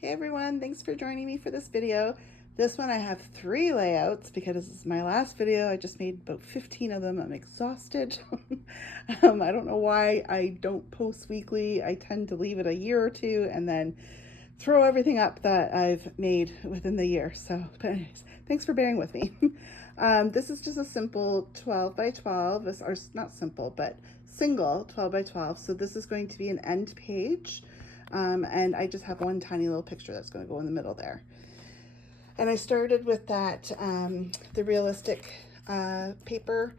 Hey everyone, thanks for joining me for this video. This one I have 3 layouts because this is my last video. I just made about 15 of them. I'm exhausted. I don't know why I don't post weekly. I tend to leave it a year or two and then throw everything up that I've made within the year. So, but anyways, thanks for bearing with me. This is just a simple 12 by 12, or not simple, but single 12 by 12. So this is going to be an end page. And I just have one tiny little picture that's going to go in the middle there. And I started with that, the realistic paper,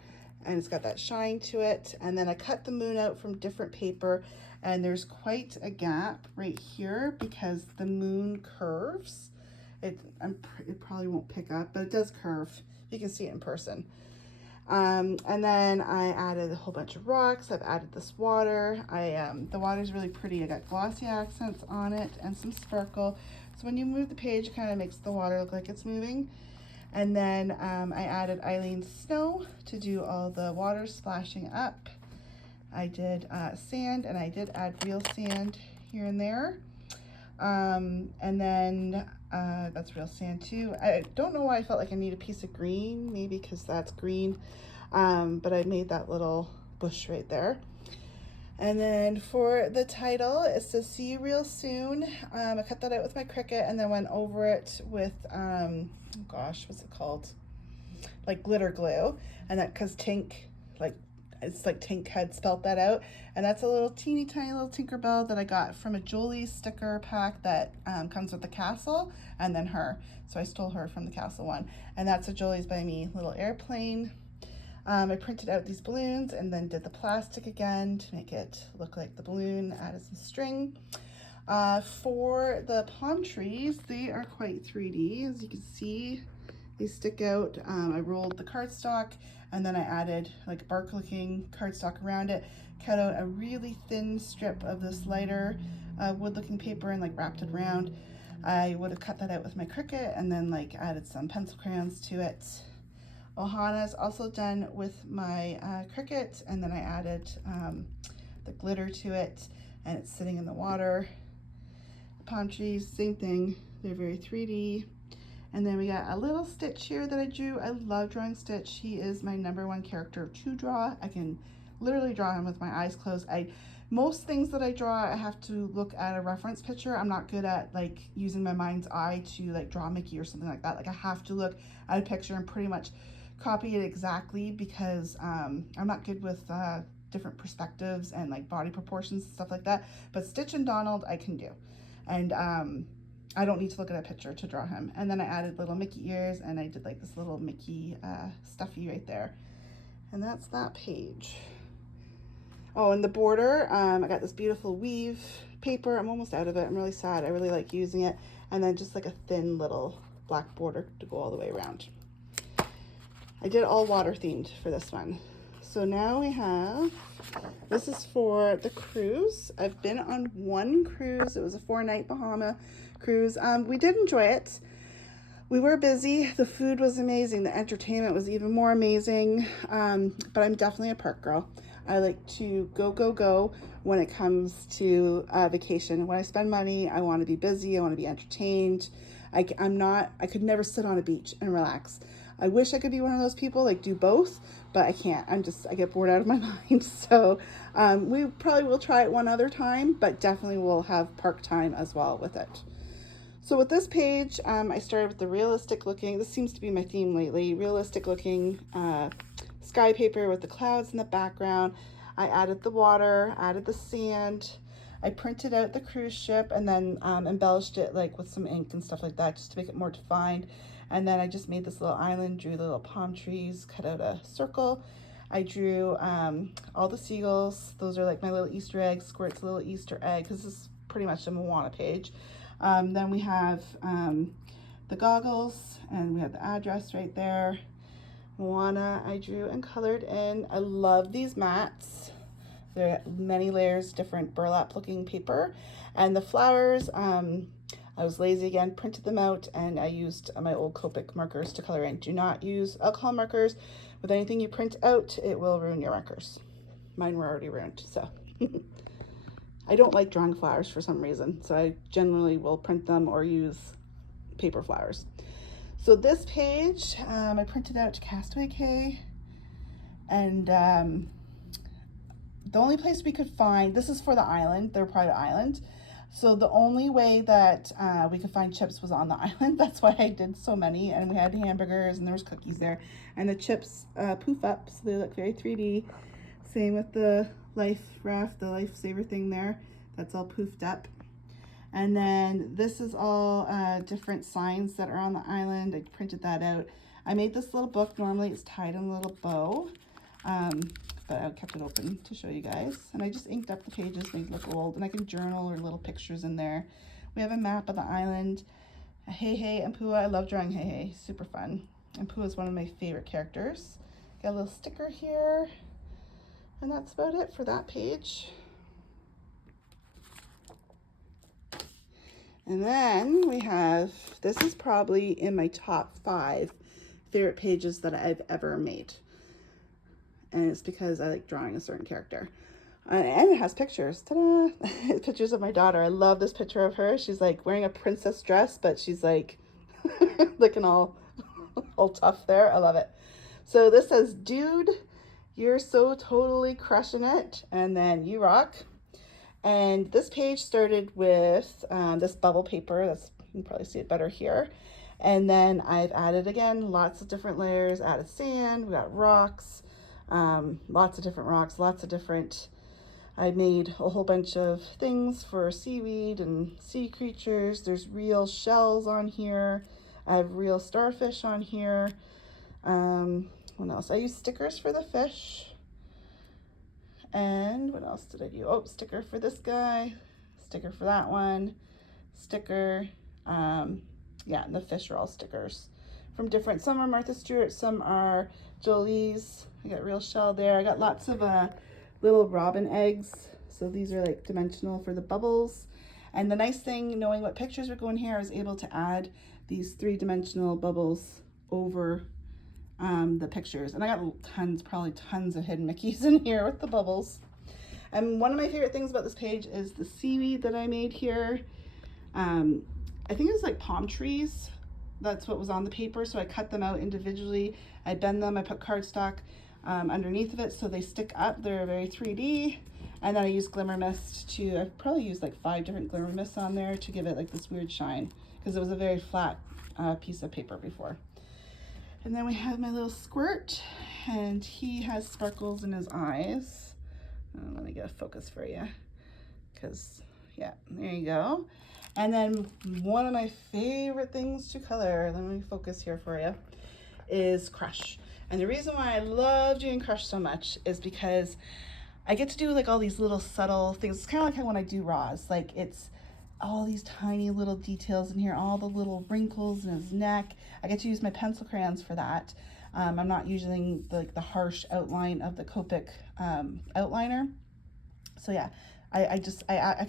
and it's got that shine to it. And then I cut the moon out from different paper, and there's quite a gap right here because the moon curves. It probably won't pick up, but it does curve. You can see it in person. And then I added a whole bunch of rocks. I've added this water. The water is really pretty. I got glossy accents on it and some sparkle. So when you move the page, it kind of makes the water look like it's moving. And then I added Eileen's snow to do all the water splashing up. I did sand, and I did add real sand here and there. And then that's real sand too. I don't know why I felt like I need a piece of green, maybe because that's green. But I made that little bush right there. And then for the title, it says "See you real soon." I cut that out with my Cricut and then went over it with, oh gosh, what's it called? Like glitter glue. And that, cause Tink, it's like Tink had spelt that out. And that's a little teeny tiny little Tinkerbell that I got from a Julie's sticker pack that comes with the castle and then her. So I stole her from the castle one. And that's a Julie's by me little airplane. I printed out these balloons and then did the plastic again to make it look like the balloon, added some string. For the palm trees, they are quite 3D. As you can see, they stick out. I rolled the cardstock and then I added like bark looking cardstock around it, cut out a really thin strip of this lighter wood looking paper and like wrapped it around. I would have cut that out with my Cricut and then like added some pencil crayons to it. Moana is also done with my Cricut, and then I added the glitter to it, and it's sitting in the water. Palm trees, same thing, they're very 3D. And then we got a little Stitch here that I drew. I love drawing Stitch. He is my #1 character to draw. I can literally draw him with my eyes closed. Most things that I draw, I have to look at a reference picture. I'm not good at like using my mind's eye to like draw Mickey or something like that. Like I have to look at a picture and pretty much copy it exactly because I'm not good with different perspectives and like body proportions and stuff like that. But Stitch and Donald I can do. And I don't need to look at a picture to draw him. And then I added little Mickey ears and I did like this little Mickey stuffy right there. And that's that page. Oh, and the border, I got this beautiful weave paper. I'm almost out of it. I'm really sad. I really like using it. And then just like a thin little black border to go all the way around. I did all water themed for this one. So now we have, this is for the cruise. I've been on one cruise. It was a 4-night Bahama cruise. We did enjoy it. We were busy. The food was amazing. The entertainment was even more amazing. But I'm definitely a park girl. I like to go when it comes to vacation. When I spend money, I want to be busy. I want to be entertained. I could never sit on a beach and relax. I wish I could be one of those people, like do both, but I can't. I get bored out of my mind. So we probably will try it one other time, but definitely will have park time as well with it. So with this page, I started with the realistic looking, this seems to be my theme lately, realistic looking sky paper with the clouds in the background. I added the water, added the sand. I printed out the cruise ship and then embellished it like with some ink and stuff like that just to make it more defined. And then I just made this little island, drew the little palm trees, cut out a circle. I drew all the seagulls. Those are like my little Easter eggs. Squirt's little Easter egg, because this is pretty much a Moana page. Then we have the goggles, and we have the address right there. Moana I drew and colored in. I love these mats. There are many layers, different burlap looking paper. And the flowers, I was lazy again, printed them out, and I used my old Copic markers to color in. Do not use alcohol markers. With anything you print out, it will ruin your markers. Mine were already ruined, so. I don't like drawing flowers for some reason, so I generally will print them or use paper flowers. So this page, I printed out Castaway Cay, and the only place we could find, this is for the island, their private island, so the only way that we could find chips was on the island. That's why I did so many, and we had hamburgers and there was cookies there, and the chips poof up, so they look very 3D. Same with the life raft, the lifesaver thing there, that's all poofed up. And then this is all different signs that are on the island. I printed that out. I made this little book. Normally it's tied in a little bow, but I kept it open to show you guys. And I just inked up the pages, made it look old, and I can journal or little pictures in there. We have a map of the island. Hey Hey and Pua. I love drawing Hey Hey, super fun. And Pua is one of my favorite characters. Got a little sticker here. And that's about it for that page. And then we have, this is probably in my top 5 favorite pages that I've ever made. And it's because I like drawing a certain character. And it has pictures. Ta-da! Pictures of my daughter. I love this picture of her. She's like wearing a princess dress, but she's like looking all tough there. I love it. So this says, dude, you're so totally crushing it. And then you rock. And this page started with this bubble paper. You can probably see it better here. And then I've added, again, lots of different layers, added sand, we got rocks, lots of different rocks, lots of different, I made a whole bunch of things for seaweed and sea creatures. There's real shells on here. I have real starfish on here. What else? I used stickers for the fish. And what else did I do? Oh, sticker for this guy, sticker for that one, sticker. Yeah, and the fish are all stickers from different, some are Martha Stewart, some are Jolie's. I got real shell there. I got lots of little robin eggs. So these are like dimensional for the bubbles. And the nice thing, knowing what pictures were going here, I was able to add these 3-dimensional bubbles over the pictures. And I got tons, probably tons of hidden Mickeys in here with the bubbles. And one of my favorite things about this page is the seaweed that I made here. I think it was like palm trees. That's what was on the paper. So I cut them out individually. I bend them, I put cardstock underneath of it so they stick up. They're very 3D. And then I used glimmer mist to, I've probably used like 5 different glimmer mists on there to give it like this weird shine, because it was a very flat piece of paper before. And then we have my little Squirt, and he has sparkles in his eyes. Let me get a focus for you, because yeah, there you go. And then one of my favorite things to color, let me focus here for you, is Crush. And the reason why I love doing Crush so much is because I get to do like all these little subtle things. It's kind of like when I do Roz, like it's all these tiny little details in here, all the little wrinkles in his neck. I get to use my pencil crayons for that. I'm not using the harsh outline of the Copic outliner. So yeah, I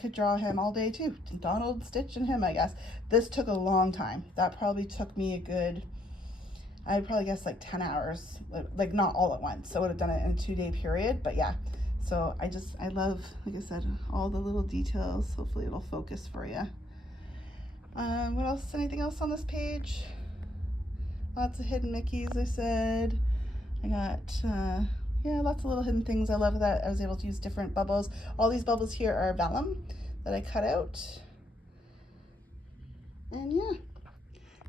could draw him all day too. Donald, Stitch, and him, I guess. This took a long time. That probably took me a good, I'd probably guess like 10 hours, like not all at once. I would have done it in a 2-day period, but yeah. So I love, like I said, all the little details. Hopefully it'll focus for you. What else? Anything else on this page? Lots of hidden Mickeys, I said. I got, yeah, lots of little hidden things. I love that I was able to use different bubbles. All these bubbles here are vellum that I cut out. And yeah.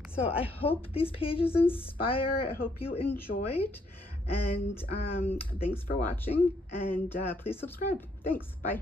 So I hope these pages inspire. I hope you enjoyed. And thanks for watching, and please subscribe. Thanks. Bye.